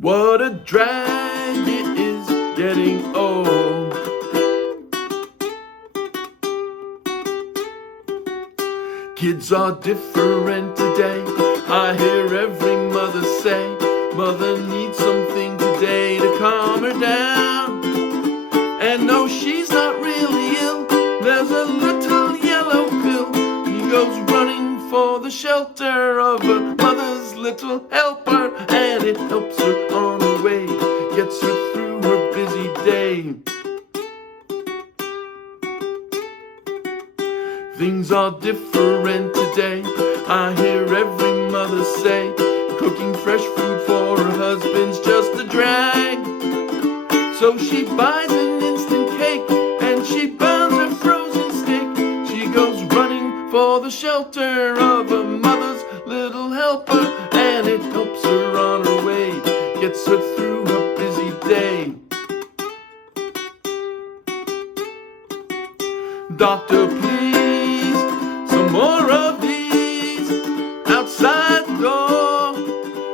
What a drag it is getting old. Kids are different today. I hear every mother say, mother needs something today to calm her down. And no, she's not really ill. There's a little yellow pill. He goes running for the shelter of her mother's little helper, and it helps her on her way, gets her through her busy day. Things are different today. I hear every mother say, cooking fresh food for her husband's just a drag. So she buys an instant cake and she burns her frozen steak. She goes running for the shelter of her mother's little helper, and it helps her on her way, gets her through her busy day. Doctor, please, some more of these outside the door.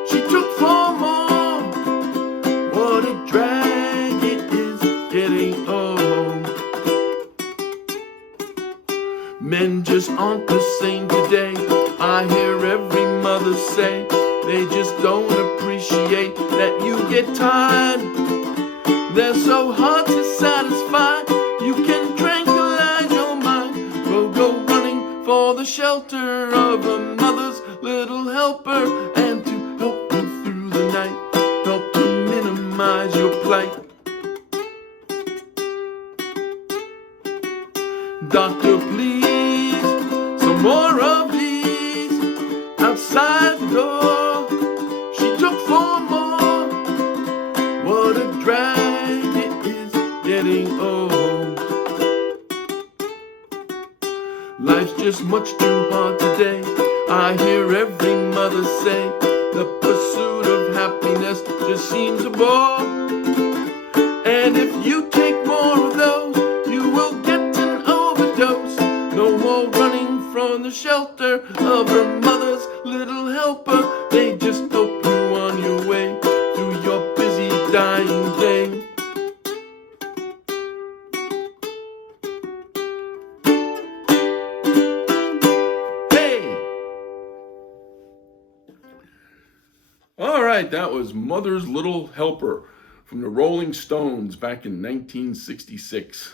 She took 4 more. What a drag it is getting old. Men just aren't the same today. I hear every mother say, they just don't appreciate that you get tired. They're so hard to satisfy. You can tranquilize your mind. Go running for the shelter of a mother's little helper, and to help you through the night, help to minimize your plight. Doctor, please, some more of these outside the door. She took 4 more. What a drag it is getting old. Life's just much too hard today. I hear every mother say, the pursuit of happiness just seems a bore. And if you take more of those, you will get an overdose. No more running from the shelter of her mother's little helper. They just help you on your way through your busy dying day. All right, that was Mother's Little Helper from the Rolling Stones back in 1966.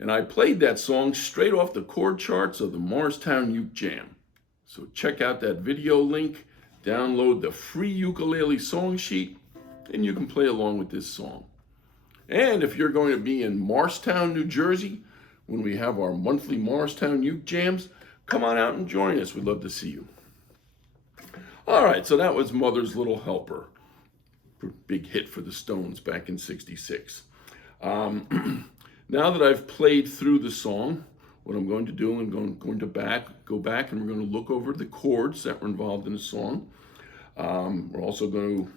And I played that song straight off the chord charts of the Morristown Uke Jam. So check out that video link, download the free ukulele song sheet, and you can play along with this song. And if you're going to be in Morristown, New Jersey, when we have our monthly Morristown Uke Jams, come on out and join us. We'd love to see you. All right, so that was Mother's Little Helper. Big hit for the Stones back in '66. Now that I've played through the song, what I'm going to do, I'm going to go back and we're going to look over the chords that were involved in the song. We're also going to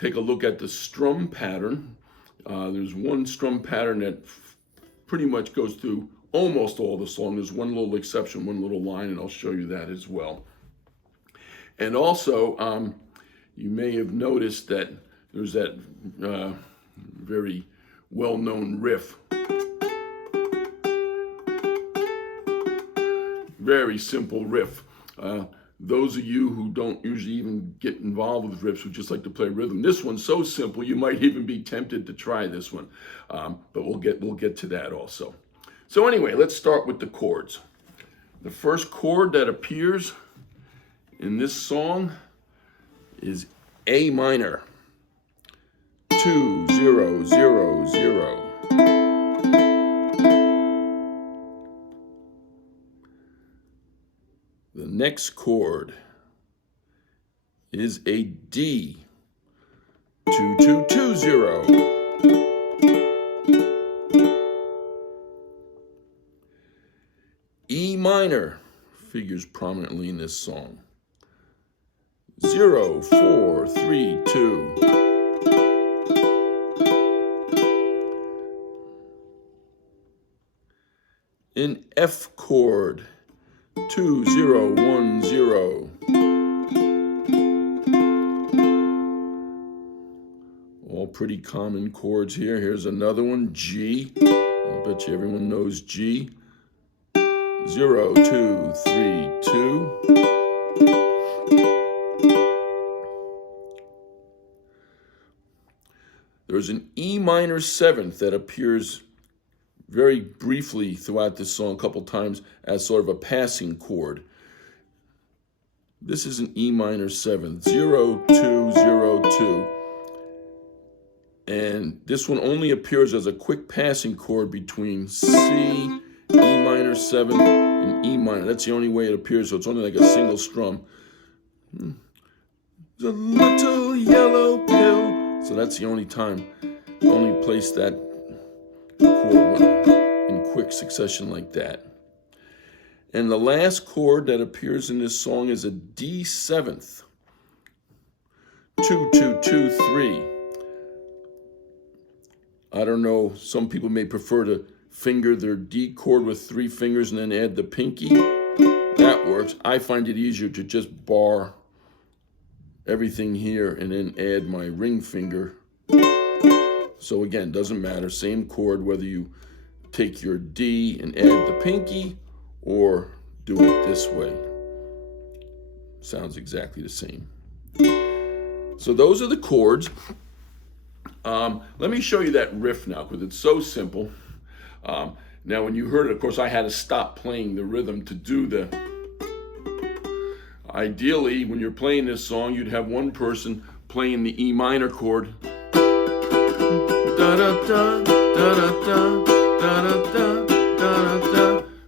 take a look at the strum pattern. There's one strum pattern that pretty much goes through almost all the song. There's one little exception, one little line, and I'll show you that as well. And also, you may have noticed that there's that very well-known riff. Very simple riff. Those of you who don't usually even get involved with riffs, who just like to play rhythm, this one's so simple you might even be tempted to try this one. But we'll get to that also. So anyway, let's start with the chords. The first chord that appears in this song is A minor, 2 0 0 0. The next chord is a D, 2 2 2 0. E minor figures prominently in this song. 0 4 3 2. An F chord, 2 0 1 0. pretty common chords here. Here's another one, G. I'll bet you everyone knows G. 0, 2, 3, 2. There's an E minor seventh that appears very briefly throughout this song, a couple times, as sort of a passing chord. This is an E minor seventh, 0, 2, 0, 2. And this one only appears as a quick passing chord between C, E minor seventh, and E minor. That's the only way it appears, so it's only like a single strum. The little yellow pill. So that's the only place that chord in quick succession like that. And the last chord that appears in this song is a D seventh. 2, 2, 2, 3. I don't know, some people may prefer to finger their D chord with 3 fingers and then add the pinky. That works. I find it easier to just bar everything here and then add my ring finger. So again, doesn't matter, same chord whether you take your D and add the pinky or do it this way. Sounds exactly the same. So those are the chords. Let me show you that riff now because it's so simple. Now when you heard it, of course, I had to stop playing the rhythm to do the... Ideally, when you're playing this song, you'd have one person playing the E minor chord.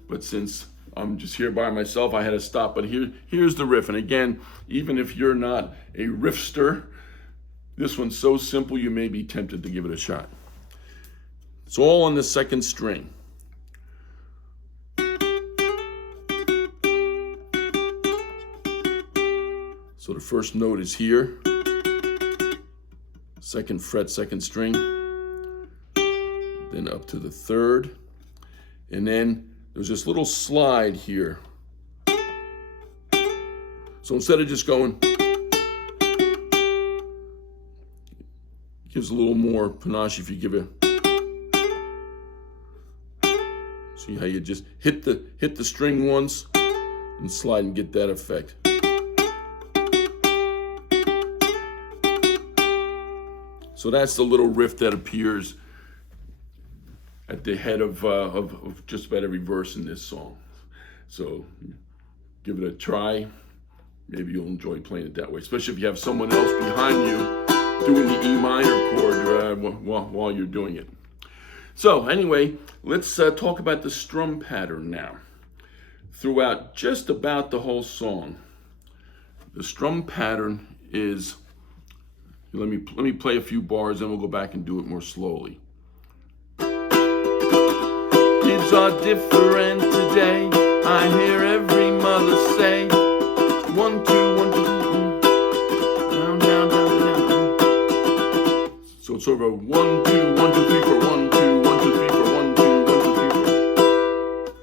But since I'm just here by myself, I had to stop. But here's the riff. And again, even if you're not a riffster, this one's so simple you may be tempted to give it a shot. It's all on the second string. So the first note is here, second fret, second string, then up to the third, and then there's this little slide here. So instead of just going, gives a little more panache if you give it. See how you just hit the string once and slide and get that effect. So that's the little riff that appears at the head of just about every verse in this song. So give it a try. Maybe you'll enjoy playing it that way, especially if you have someone else behind you doing the E minor chord while you're doing it. So anyway, let's talk about the strum pattern now. Throughout just about the whole song, the strum pattern is... Let me play a few bars, then we'll go back and do it more slowly. Kids are different today. I hear every mother say, 1, 2, 1, 2, 3, down, down, down, down. So it's sort of a 1, 2, 1, 2, 3, 4, 1, 2, 1, 2, 3, 4, 1, 2, 1, 2, 3, 4.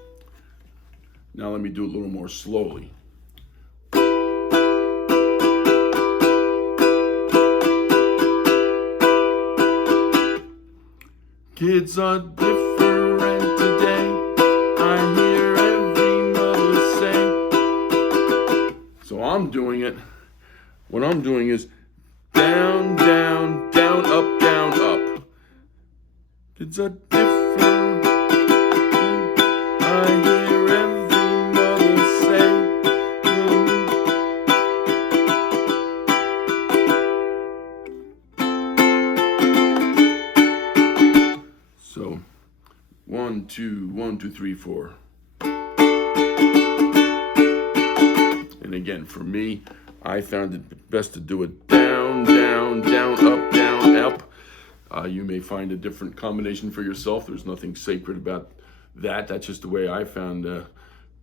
Now let me do it a little more slowly. Kids are different today. I hear every mother say. So I'm doing it. What I'm doing is down, down, down, up, down, up. Kids are different. I hear every mother say. So 1, 2, 1, 2, 3, 4. And again, for me, I found it best to do it down, down, down, up, down, up. You may find a different combination for yourself. There's nothing sacred about that. That's just the way I found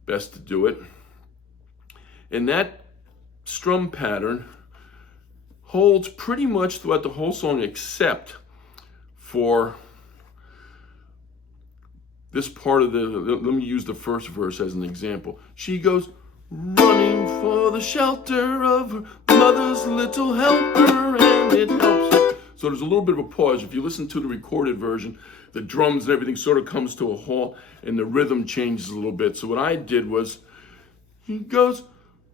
best to do it. And that strum pattern holds pretty much throughout the whole song except for this part of let me use the first verse as an example. She goes, running for the shelter of her mother's little helper, and it helps her So there's a little bit of a pause. If you listen to the recorded version, the drums and everything sort of comes to a halt and the rhythm changes a little bit. So what I did was, he goes,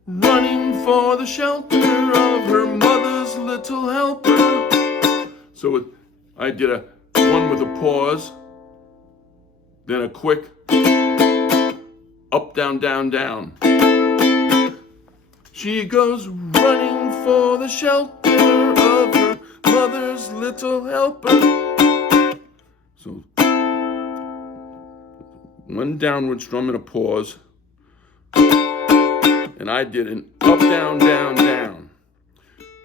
running for the shelter of her mother's little helper. So I did a one with a pause, then a quick up, down, down, down. She goes running for the shelter of her mother's little helper. So one downward strum and a pause. And I did an up, down, down, down.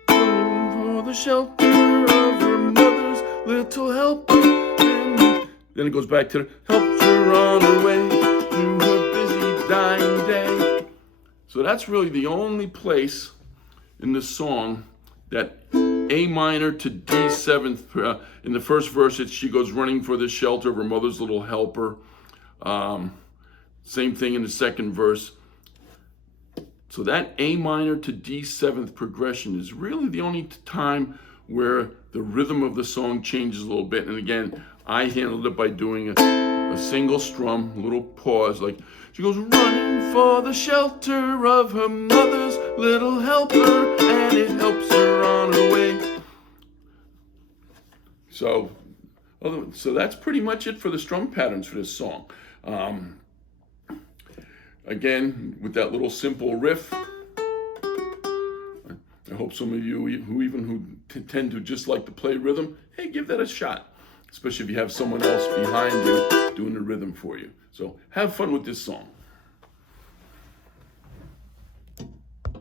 Running for the shelter of her mother's little helper. And then it goes back to the helps her on her way through her busy dying day. So that's really the only place in the song that A minor to D seventh. In the first verse, she goes running for the shelter of her mother's little helper. Same thing in the second verse. So that A minor to D seventh progression is really the only time where the rhythm of the song changes a little bit. And again, I handled it by doing a single strum, a little pause, like she goes running for the shelter of her mother's little helper, and it helps her on her way. So that's pretty much it for the strum patterns for this song. Again, with that little simple riff, I hope some of you who tend to just like to play rhythm, hey, give that a shot, especially if you have someone else behind you doing the rhythm for you. So have fun with this song.